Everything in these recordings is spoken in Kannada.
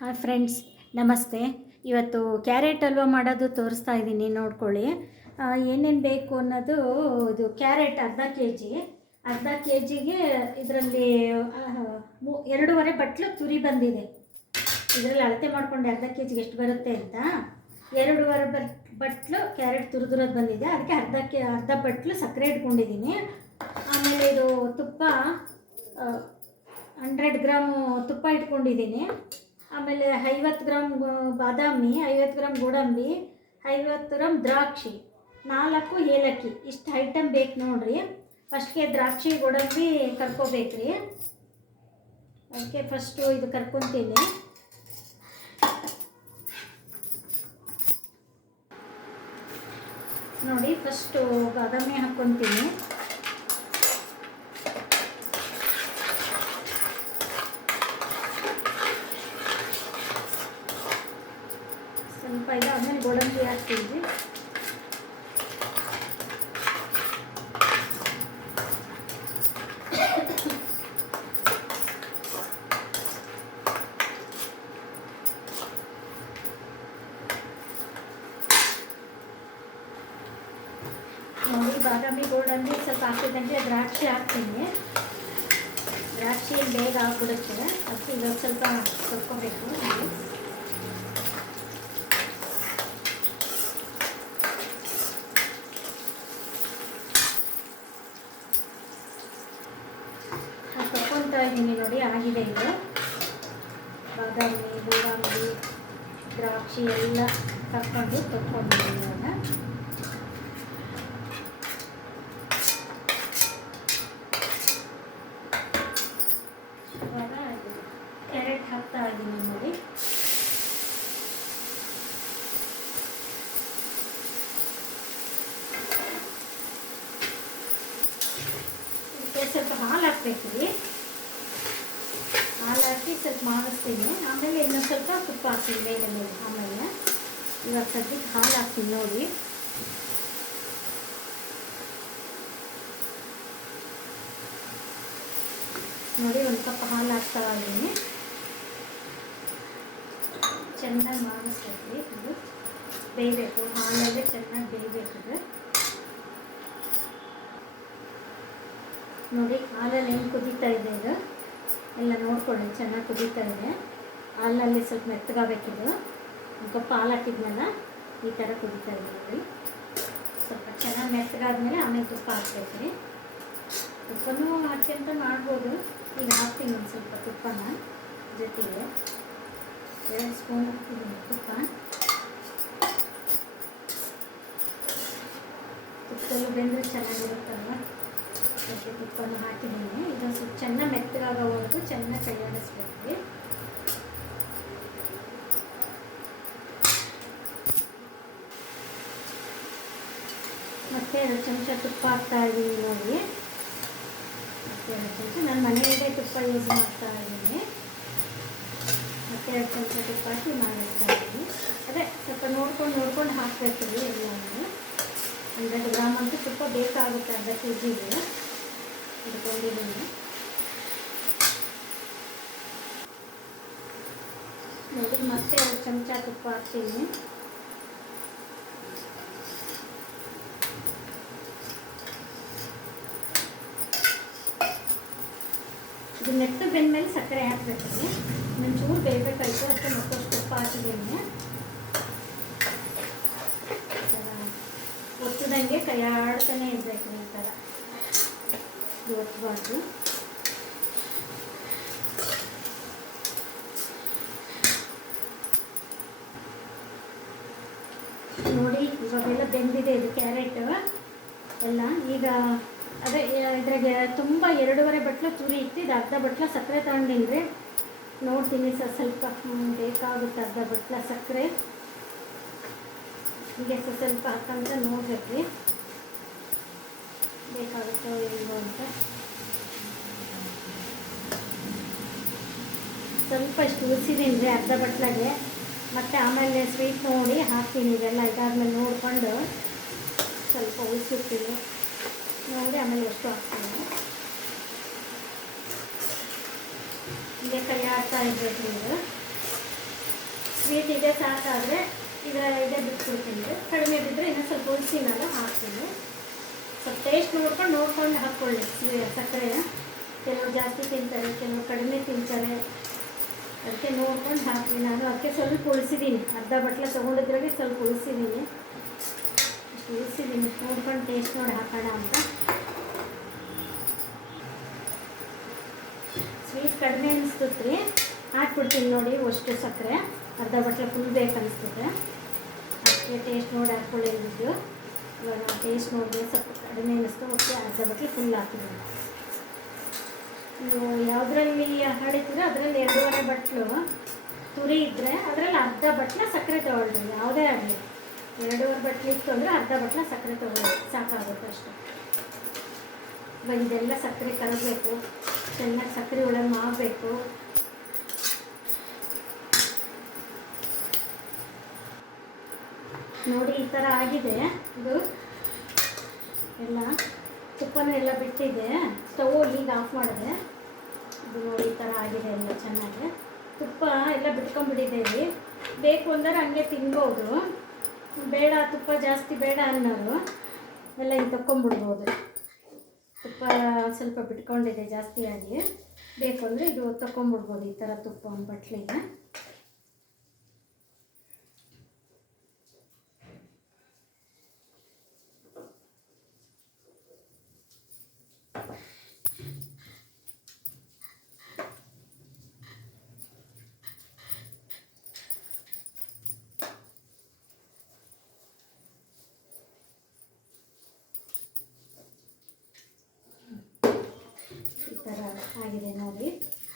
ಹಾಯ್ ಫ್ರೆಂಡ್ಸ್, ನಮಸ್ತೆ. ಇವತ್ತು ಕ್ಯಾರೆಟ್ ಹಲ್ವ ಮಾಡೋದು ತೋರಿಸ್ತಾ ಇದ್ದೀನಿ, ನೋಡ್ಕೊಳ್ಳಿ. ಏನೇನು ಬೇಕು ಅನ್ನೋದು ಇದು ಕ್ಯಾರೆಟ್ ಅರ್ಧ ಕೆ ಜಿ ಅರ್ಧ ಕೆ ಜಿಗೆ ಇದರಲ್ಲಿ ಎರಡೂವರೆ ಬಟ್ಲು ತುರಿ ಬಂದಿದೆ. ಇದರಲ್ಲಿ ಅಳತೆ ಮಾಡಿಕೊಂಡೆ ಅರ್ಧ ಕೆ ಜಿಗೆ ಎಷ್ಟು ಬರುತ್ತೆ ಅಂತ. ಎರಡೂವರೆ ಬಟ್ ಬಟ್ಲು ಕ್ಯಾರೆಟ್ ತುರಿದಿರೋದು ಬಂದಿದೆ. ಅದಕ್ಕೆ ಅರ್ಧ ಕೆ, ಅರ್ಧ ಬಟ್ಲು ಸಕ್ಕರೆ ಇಟ್ಕೊಂಡಿದ್ದೀನಿ. ಆಮೇಲೆ ಇದು ತುಪ್ಪ ಹಂಡ್ರೆಡ್ ಗ್ರಾಮು ತುಪ್ಪ ಇಟ್ಕೊಂಡಿದ್ದೀನಿ. ಆಮೇಲೆ ಐವತ್ತು ಗ್ರಾಮ್ ಬಾದಾಮಿ, ಐವತ್ತು ಗ್ರಾಮ್ ಗೋಡಂಬಿ, ಐವತ್ತು ಗ್ರಾಮ್ ದ್ರಾಕ್ಷಿ, ನಾಲ್ಕು ಏಲಕ್ಕಿ. ಇಷ್ಟು ಐಟಮ್ ಬೇಕು ನೋಡಿರಿ. ಫಸ್ಟ್ಗೆ ದ್ರಾಕ್ಷಿ, ಗೋಡಂಬಿ ಕರ್ಕೋಬೇಕ್ರಿ. ಅದಕ್ಕೆ ಫಸ್ಟು ಇದು ಕರ್ಕೊತೀನಿ. ನೋಡಿ ಫಸ್ಟು ಬಾದಾಮಿ ಹಾಕ್ಕೊತೀನಿ ಸ್ವಲ್ಪ ಇದಾದ್ಮೇಲೆ ಗೋಡಂಬಿ ಹಾಕ್ತೀವಿ ನೋಡಿ ಬಾದಾಮಿ ಗೋಡಂಬಿ ಸ್ವಲ್ಪ ಹಾಕಿದಂಗೆ ದ್ರಾಕ್ಷಿ ಹಾಕ್ತೀನಿ ದ್ರಾಕ್ಷಿ ಬೇಗ ಆಗ್ಬಿಡುತ್ತೆ ಅದಕ್ಕೆ ಇವಾಗ ಸ್ವಲ್ಪ ತೊಳ್ಕೊಬೇಕು ಇದ್ದೀನಿ ನೋಡಿ ಆಗಿದೆ ಇದು. ಬಾದಾಮಿ ಗೋಡಂಬಿ ದ್ರಾಕ್ಷಿ ಎಲ್ಲ ತಕ್ಕೊಂಡು ತಕ್ಕೊಂಡಿದ್ದೀನಿ ಇವಾಗ ಇವಾಗ ಕ್ಯಾರೆಟ್ ಹಾಕ್ತಾ ಇದ್ದೀನಿ ನೋಡಿ. ಸ್ವಲ್ಪ ಹಾಲು ಹಾಕ್ಬೇಕು ರೀ ಸ್ವಲ್ಪ ಮಾಡಿಸ್ತೀನಿ. ಆಮೇಲೆ ಇನ್ನೊಂದು ಸ್ವಲ್ಪ ತುಪ್ಪ ಹಾಕ್ತೀನಿ ಮೇಲೆ ಮೇಲೆ, ಆಮೇಲೆ ಇವಾಗ ಸದ್ಯಕ್ಕೆ ಹಾಲು ಹಾಕ್ತೀನಿ ನೋಡಿ. ನೋಡಿ ಒಂದು ಸ್ವಲ್ಪ ಹಾಲು ಹಾಕ್ತಾ ಇದ್ದೀನಿ. ಚೆನ್ನಾಗಿ ಮಾಡಿಸ್ತೈತಿ ಇದು. ಬೇಯಬೇಕು, ಹಾಲಲ್ಲೇ ಚೆನ್ನಾಗಿ ಬೇಯಬೇಕಿದೆ ನೋಡಿ, ಹಾಲಲ್ಲಿ ಏನು ಕುದೀತಾ ಇದೆ ಇದು. ಎಲ್ಲ ನೋಡ್ಕೊಳ್ಳಿ, ಚೆನ್ನಾಗಿ ಕುದೀತಾ ಇದೆ. ಹಾಲಲ್ಲಿ ಸ್ವಲ್ಪ ಮೆತ್ತಗಾಗಬೇಕಿದು. ಒಂದು ಹಾಲು ಹಾಕಿದ್ನಲ್ಲ ಈ ಥರ ಕುದೀತಾ ಇದೆ ನೋಡಿ. ಸ್ವಲ್ಪ ಚೆನ್ನಾಗಿ ಮೆತ್ತಗಾದ್ಮೇಲೆ ಆಮೇಲೆ ತುಪ್ಪ ರೀ ತುಪ್ಪನೂ ಹಾಕ್ಯಂತ ಮಾಡ್ಬೋದು. ಈಗ ಹಾಕ್ತೀನಿ ಒಂದು ಸ್ವಲ್ಪ ತುಪ್ಪನ ಜೊತೆಗೆ. ಎರಡು ಸ್ಪೂನ್ ಹಾಕ್ತಿದ್ದೀನಿ ತುಪ್ಪ. ತುಪ್ಪದಲ್ಲೂ ಬೆಂದರೆ ಚೆನ್ನಾಗಿರುತ್ತಲ್ವ? ಅದಕ್ಕೆ ತುಪ್ಪನ ಹಾಕಿದ್ದೀನಿ ಇದನ್ನು ಸ್ವಲ್ಪ ಚೆನ್ನಾಗಿ ಮೆತ್ತಗಾಗೋವರೆಗೂ ಚೆನ್ನಾಗಿ ಕೈಯಾಡಿಸ್ಬೇಕು ಮತ್ತೆ ಎರಡು ಚಮಚ ತುಪ್ಪ ಹಾಕ್ತಾ ಇದ್ದೀನಿ ನೋಡಿ. ಮತ್ತೆ ಎರಡು ಚಮಚ ನಾನು ಮನೆಯಲ್ಲೇ ತುಪ್ಪ ಯೂಸ್ ಮಾಡ್ತಾ ಇದ್ದೀನಿ ಮತ್ತೆ ಎರಡು ಚಮಚ ತುಪ್ಪ ಹಾಕಿ ಮಾಡಿಸ್ತಾ ಇದ್ದೀನಿ ಅದೇ ಸ್ವಲ್ಪ ನೋಡ್ಕೊಂಡು ನೋಡ್ಕೊಂಡು ಹಾಕಬೇಕು ಎಲ್ಲ ಅಂದರೆ ಗ್ರಾಮ್ ಅಂತೂ ತುಪ್ಪ ಬೇಕಾಗುತ್ತೆ ಅರ್ಧ ಕೆ ಜಿಗೆ ಇಟ್ಕೊಂಡಿದ್ದೀನಿ ನೋಡಿ, ಮತ್ತೆ ಎರಡು ಚಮಚ ತುಪ್ಪ ಹಾಕ್ತೀನಿ. ಇದು ನೆಟ್ಟು ಬೆಂದ್ಮೇಲೆ ಸಕ್ಕರೆ ಹಾಕಬೇಕು ನಾನು ಚೂರು ಬೇಯಬೇಕಾಯ್ತು ಅದಕ್ಕೆ ಮತ್ತಷ್ಟು ತುಪ್ಪ ಹಾಕಿದ್ದೀನಿ. ಒತ್ತಿದಂಗೆ ಕೈ ಆಡ್ತಾನೆ ಇರಬೇಕು ಈ ಥರ. ಒತ್ತಬಾರ್ದು ನೋಡಿ, ಇವಾಗೆಲ್ಲ ಬೆಂದಿದೆ ಇದು ಕ್ಯಾರೆಟ್. ಎಲ್ಲ ಈಗ ಅದೇ, ಇದ್ರಾಗೆ ತುಂಬ ಎರಡೂವರೆ ಬಟ್ಲು ತುರಿ ಇತ್ತು, ಇದು ಅರ್ಧ ಬಟ್ಲ ಸಕ್ಕರೆ ತಗೊಂಡಿನ್ರಿ ನೋಡ್ತೀನಿ ಸರ್, ಸ್ವಲ್ಪ ಬೇಕಾಗುತ್ತೆ ಅರ್ಧ ಬಟ್ಲ ಸಕ್ಕರೆ. ಹೀಗೆ ಸ್ವಲ್ಪ ಸ್ವಲ್ಪ ಹಾಕಂತ ನೋಡ್ಬೇಕು ಬೇಕಾಗುತ್ತೋ ಇಲ್ವೋ ಅಂತ. ಸ್ವಲ್ಪ ಇಷ್ಟು ರೀ ಅರ್ಧ ಬಟ್ಲಾಗೆ, ಮತ್ತು ಆಮೇಲೆ ಸ್ವೀಟ್ ನೋಡಿ ಹಾಕ್ತೀನಿ ಇದೆಲ್ಲ ಇದಾದ್ಮೇಲೆ ನೋಡಿಕೊಂಡು ಸ್ವಲ್ಪ ಉಳಿಸಿರ್ತೀನಿ ನೋಡಿ ಆಮೇಲೆ ಎಷ್ಟು ಹಾಕ್ತೀನಿ. ಹೀಗೆ ಕೈ ಆಡ್ತಾ ಇರಬೇಕು ನೀವು. ಸ್ವೀಟ್ ಇದೆ ಸಾಕಾದರೆ ಇದರ ಇದೆ ಬಿಟ್ಬಿಡ್ತೀನಿ. ಕಡಿಮೆ ಬಿದ್ದರೆ ಇನ್ನೂ ಸ್ವಲ್ಪ ಹುಣಸಿನಲ್ಲ ಹಾಕ್ತೀನಿ. ಸ್ವಲ್ಪ ಟೇಸ್ಟ್ ನೋಡ್ಕೊಂಡು ನೋಡ್ಕೊಂಡು ಹಾಕ್ಕೊಳ್ಳಿ ಸಕ್ಕರೆ ಕೆಲವು ಜಾಸ್ತಿ ತಿಂತಾರೆ ಕೆಲವು ಕಡಿಮೆ ತಿಂತಾರೆ. ಅದಕ್ಕೆ ನೋಡ್ಕೊಂಡು ಹಾಕ್ತೀನಿ ನಾನು ಅದಕ್ಕೆ ಸ್ವಲ್ಪ ಉಳಿಸಿದ್ದೀನಿ ಅರ್ಧ ಬಟ್ಲೆ ತೊಗೊಂಡಿದ್ರಾಗೆ ಸ್ವಲ್ಪ ಉಳಿಸಿದ್ದೀನಿ ಉಳಿಸಿದ್ದೀನಿ ನೋಡ್ಕೊಂಡು ಟೇಸ್ಟ್ ನೋಡಿ ಹಾಕೋಣ ಅಂತ. ಸ್ವೀಟ್ ಕಡಿಮೆ ಅನಿಸ್ತೈತೆ ರೀ ಹಾಕ್ಬಿಡ್ತೀನಿ ನೋಡಿ ಅಷ್ಟು ಸಕ್ಕರೆ. ಅರ್ಧ ಬಟ್ಲೆ ಫುಲ್ ಬೇಕು ಅನಿಸ್ತದೆ. ಅದಕ್ಕೆ ಟೇಸ್ಟ್ ನೋಡಿ ಹಾಕ್ಕೊಳ್ಳಿ ಇದ್ದು ಇವಾಗ ಟೇಸ್ಟ್ ನೋಡಿದ್ರೆ ಸ್ವಲ್ಪ ಕಡಿಮೆ ಅನ್ನಿಸ್ತು, ಮತ್ತು ಅರ್ಧ ಬಟ್ಲಿ ಫುಲ್ ಹಾಕಿದ್ದೀನಿ ನೀವು ಯಾವುದ್ರಲ್ಲಿ ಹಾಡಿದ್ರೆ ಅದರಲ್ಲಿ ಎರಡೂವರೆ ಬಟ್ಲು, ತುರಿ ಇದ್ದರೆ ಅದರಲ್ಲಿ ಅರ್ಧ ಬಟ್ಲ ಸಕ್ಕರೆ ತೊಗೊಳ್ರಿ ಯಾವುದೇ ಆಗಲಿ. ಎರಡೂವರೆ ಬಟ್ಲು ಇತ್ತು ಅಂದರೆ ಅರ್ಧ ಬಟ್ಲ ಸಕ್ಕರೆ ತೊಗೊಳ್ಳಿ, ಸಾಕಾಗುತ್ತೆ ಅಷ್ಟೇ. ಇವಾಗ ಇದೆಲ್ಲ ಸಕ್ಕರೆ ಕರಗಬೇಕು, ಚೆನ್ನಾಗಿ ಸಕ್ಕರೆ ಒಳಗೆ ಮಾಡಬೇಕು ನೋಡಿ ಈ ಥರ ಆಗಿದೆ. ಇದು ಎಲ್ಲ ತುಪ್ಪನೂ ಎಲ್ಲ ಬಿಟ್ಟಿದೆ. ಸ್ಟವ್ ಈಗ ಆಫ್ ಮಾಡಿದೆ. ಇದು ನೋಡಿ ಈ ಥರ ಆಗಿದೆ ಎಲ್ಲ ಚೆನ್ನಾಗಿ. ತುಪ್ಪ ಎಲ್ಲ ಬಿಟ್ಕೊಂಡ್ಬಿಟ್ಟಿದ್ದೀವಿ. ಬೇಕು ಅಂದರೆ ಹಂಗೆ ತಿನ್ಬೋದು. ಬೇಡ, ತುಪ್ಪ ಜಾಸ್ತಿ ಬೇಡ ಅನ್ನೋರು ಎಲ್ಲ ಹಿಂಗೆ ತಕ್ಕೊಂಬಿಡ್ಬೋದು ತುಪ್ಪ ಸ್ವಲ್ಪ ಬಿಟ್ಕೊಂಡಿದೆ ಜಾಸ್ತಿಯಾಗಿ. ಬೇಕು ಅಂದರೆ ಇದು ತಗೊಂಬಿಡ್ಬೋದು ಈ ಥರ ತುಪ್ಪ ಬಟ್ಲಿಗೆ ಈ ಥರ ಆಗಿದೆ ನೋಡಿ.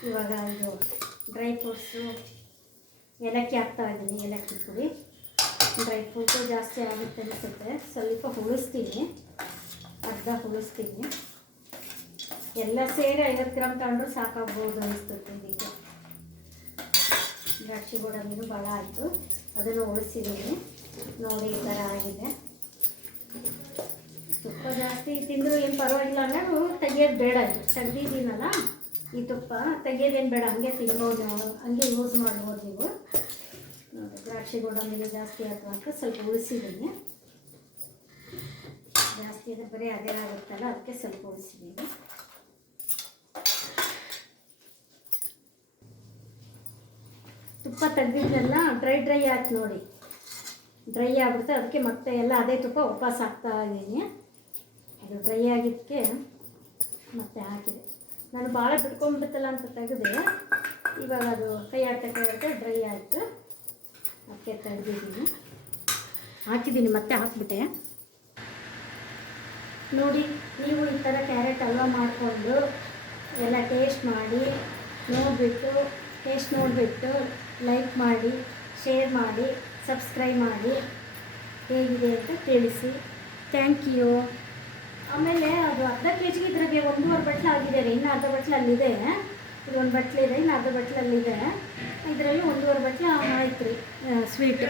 ಇವಾಗ ಇದು ಡ್ರೈ ಫ್ರೂಟ್ಸು ಏಲಕ್ಕಿ ಹಾಕ್ತಾ ಇದ್ದೀನಿ, ಏಲಕ್ಕಿ ಪುಡಿ. ಡ್ರೈ ಫ್ರೂಟ್ಸು ಜಾಸ್ತಿ ಆಗುತ್ತೆ ಅನಿಸುತ್ತೆ. ಸ್ವಲ್ಪ ಹುಳಿಸ್ತೀನಿ. ಅರ್ಧ ಹುಳಿಸ್ತೀನಿ. ಎಲ್ಲ ಸೇರಿ ಐವತ್ತು ಗ್ರಾಮ್ ತಗೊಂಡ್ರು ಸಾಕಾಗ್ಬೋದು ಅನಿಸ್ತದೆ ಇದಕ್ಕೆ. ದ್ರಾಕ್ಷಿ ಗೋಡಂಬಿನೂ ಭಾಳ ಆಯಿತು. ಅದನ್ನು ಉಳಿಸಿದ್ದೀನಿ. ನೋಡಿ ಈ ಥರ ಆಗಿದೆ. ತುಪ್ಪ ಜಾಸ್ತಿ ತಿಂದರೂ ಏನು ಪರವಾಗಿಲ್ಲ ನಾನು ತೆಗಿಯೋದು ಬೇಡ ಇದು ತೆಗ್ದಿದ್ದೀನಲ್ಲ ಈ ತುಪ್ಪ ತೆಗಿಯೋದೇನು ಬೇಡ, ಹಂಗೆ ತಿನ್ಬೋದು. ಹಂಗೆ ಯೂಸ್ ಮಾಡ್ಬೋದು ನೀವು. ದ್ರಾಕ್ಷಿ ಗೋಡಂಬಿಗೆ ಜಾಸ್ತಿ ಆಯ್ತು ಅಂತ ಸ್ವಲ್ಪ ಉಳಿಸಿದ್ದೀನಿ. ಜಾಸ್ತಿ ಅಂದರೆ ಬರೀ ಅದೇ ಆಗುತ್ತಲ್ಲ, ಅದಕ್ಕೆ ಸ್ವಲ್ಪ ಉಳಿಸಿದ್ದೀನಿ. ತುಪ್ಪ ತೆಗ್ದಿದ್ದೆಲ್ಲ ಡ್ರೈ ಡ್ರೈ ಆಯ್ತು ನೋಡಿ. ಡ್ರೈ ಆಗ್ಬಿಡುತ್ತೆ, ಅದಕ್ಕೆ ಮತ್ತೆ ಎಲ್ಲ ಅದೇ ತುಪ್ಪ ವಾಪಸ್ ಆಗ್ತಾ ಇದ್ದೀನಿ ಅದು ಡ್ರೈ ಆಗಿದ್ದಕ್ಕೆ ಮತ್ತೆ ಹಾಕಿದೆ. ನಾನು ಭಾಳ ಬಿಟ್ಕೊಂಡ್ಬಿಡ್ತಲ್ಲ ಅಂತ ತೆಗೆದೆ. ಇವಾಗ ಅದು ಕೈ ಆಡ್ತಾ ಕೈ ಆಡ್ತಾ ಡ್ರೈ ಆಯಿತು. ಅದಕ್ಕೆ ತೆಗೆದಿದ್ದೀನಿ. ಹಾಕಿದ್ದೀನಿ, ಮತ್ತೆ ಹಾಕ್ಬಿಟ್ಟೆ. ನೋಡಿ, ನೀವು ಈ ಥರ ಕ್ಯಾರೆಟ್ ಹಲ್ವ ಮಾಡಿಕೊಂಡು ಎಲ್ಲ ಟೇಸ್ಟ್ ಮಾಡಿ, ನೋಡಿಬಿಟ್ಟು ಟೇಸ್ಟ್ ನೋಡಿಬಿಟ್ಟು ಲೈಕ್ ಮಾಡಿ ಶೇರ್ ಮಾಡಿ ಸಬ್ಸ್ಕ್ರೈಬ್ ಮಾಡಿ, ಹೇಗಿದೆ ಅಂತ ತಿಳಿಸಿ. ಥ್ಯಾಂಕ್ ಯು ಆಮೇಲೆ ಅದು ಅರ್ಧ ಕೆ ಜಿಗೆ ಇದ್ರಾಗೆ ಒಂದೂವರೆ ಬಟ್ಲು ಆಗಿದೆ ರೀ, ಇನ್ನು ಅರ್ಧ ಬಟ್ಲು ಅಲ್ಲಿದೆ ಇದು ಒಂದು ಬಟ್ಲಿದೆ, ಇನ್ನು ಅರ್ಧ ಬಟ್ಲು ಅಲ್ಲಿದೆ ಇದರಲ್ಲಿ ಒಂದೂವರೆ ಬಟ್ಲು ಆಯ್ತು ರೀ ಸ್ವೀಟ್